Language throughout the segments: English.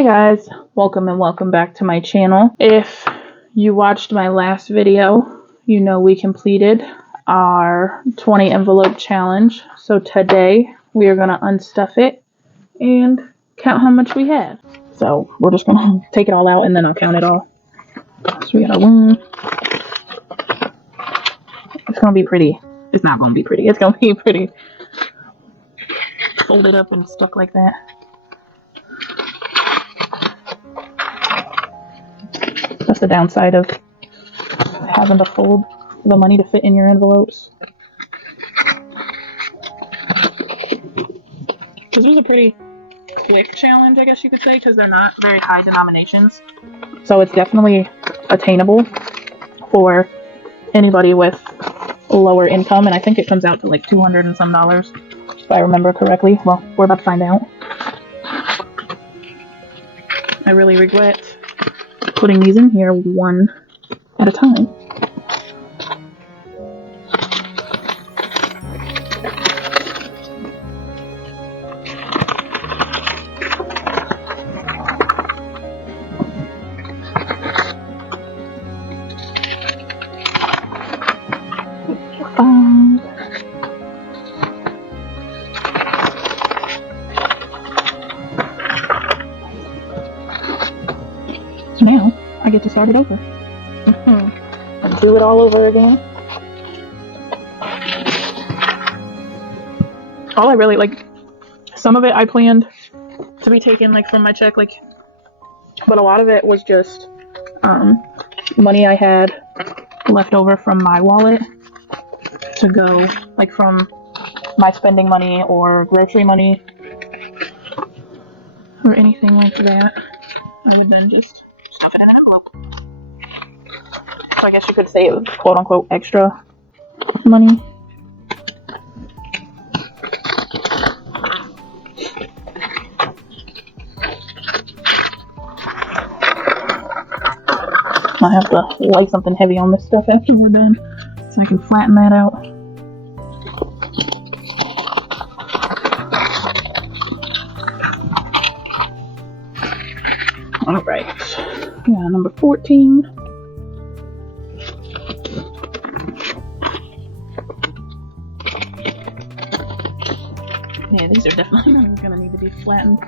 Hey guys, welcome and welcome back to my channel. If you watched my last video, you know we completed our 20 envelope challenge. So today we are going to unstuff it and count how much we had. So we're just going to take it all out and then I'll count it all. So we got our one. It's going to be pretty. It's not going to be pretty. It's going to be pretty. Folded up and stuck like that. That's the downside of having to fold the money to fit in your envelopes. This was a pretty quick challenge, I guess you could say, because they're not very high denominations. So it's definitely attainable for anybody with lower income, and I think it comes out to like $200 and some, if I remember correctly. Well, we're about to find out. I really regret putting these in here one at a time. So now I get to start it over and do it all over again. All I really like, some of it I planned to be taken like from my check, like, but a lot of it was just money I had left over from my wallet to go, like, from my spending money or grocery money or anything like that. I would then just stuff it in an envelope. So I guess you could say it was quote unquote extra money. I have to lay something heavy on this stuff after we're done so I can flatten that out. Alright, yeah, number 14. Yeah, these are definitely gonna need to be flattened.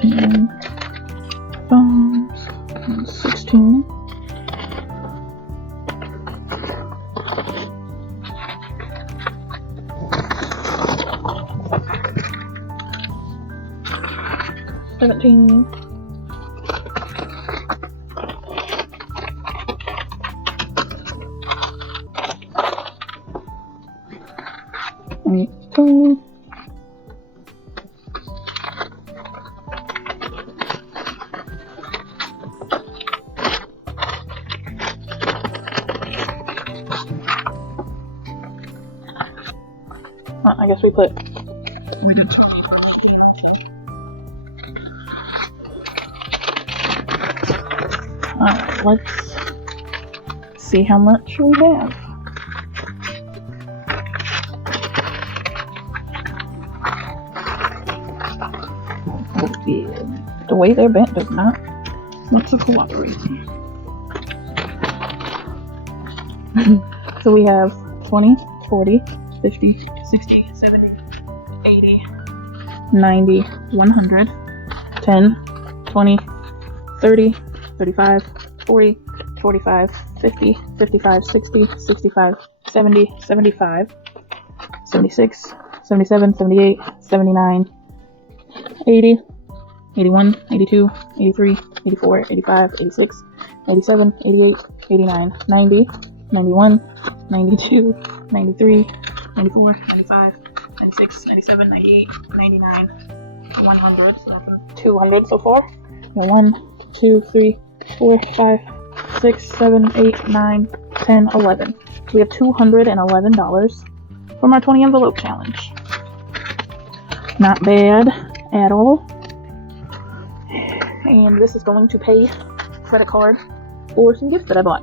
10 bombs, 16. $17. $22. I guess we put. Alright, let's see how much we have. The way they're bent does not want to cooperate. So we have 20, 40, 50, 60, 70, 80, 90, 100, 10, 20, 30, 35, 40, 45, 50, 55, 60, 65, 70, 75, 76, 77, 78, 79, 80, 81, 82, 83, 84, 85, 86, 87, 88, 89, 90, 91, 92, 93, 94, 95, 96, 97, 98, 99, 100, so 200 so far. 1, 2, 3, 4, 5, 6, 7, 8, 9, 10, 11. We have $211 from our 20 envelope challenge. Not bad at all. And this is going to pay credit card for some gifts that I bought.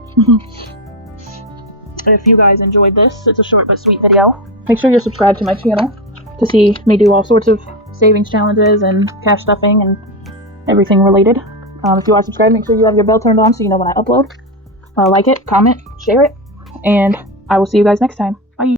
If you guys enjoyed this, it's a short but sweet video. Make sure you're subscribed to my channel to see me do all sorts of savings challenges and cash stuffing and everything related. If you are subscribed, make sure you have your bell turned on so you know when I upload. Like it, comment, share it, and I will see you guys next time. Bye.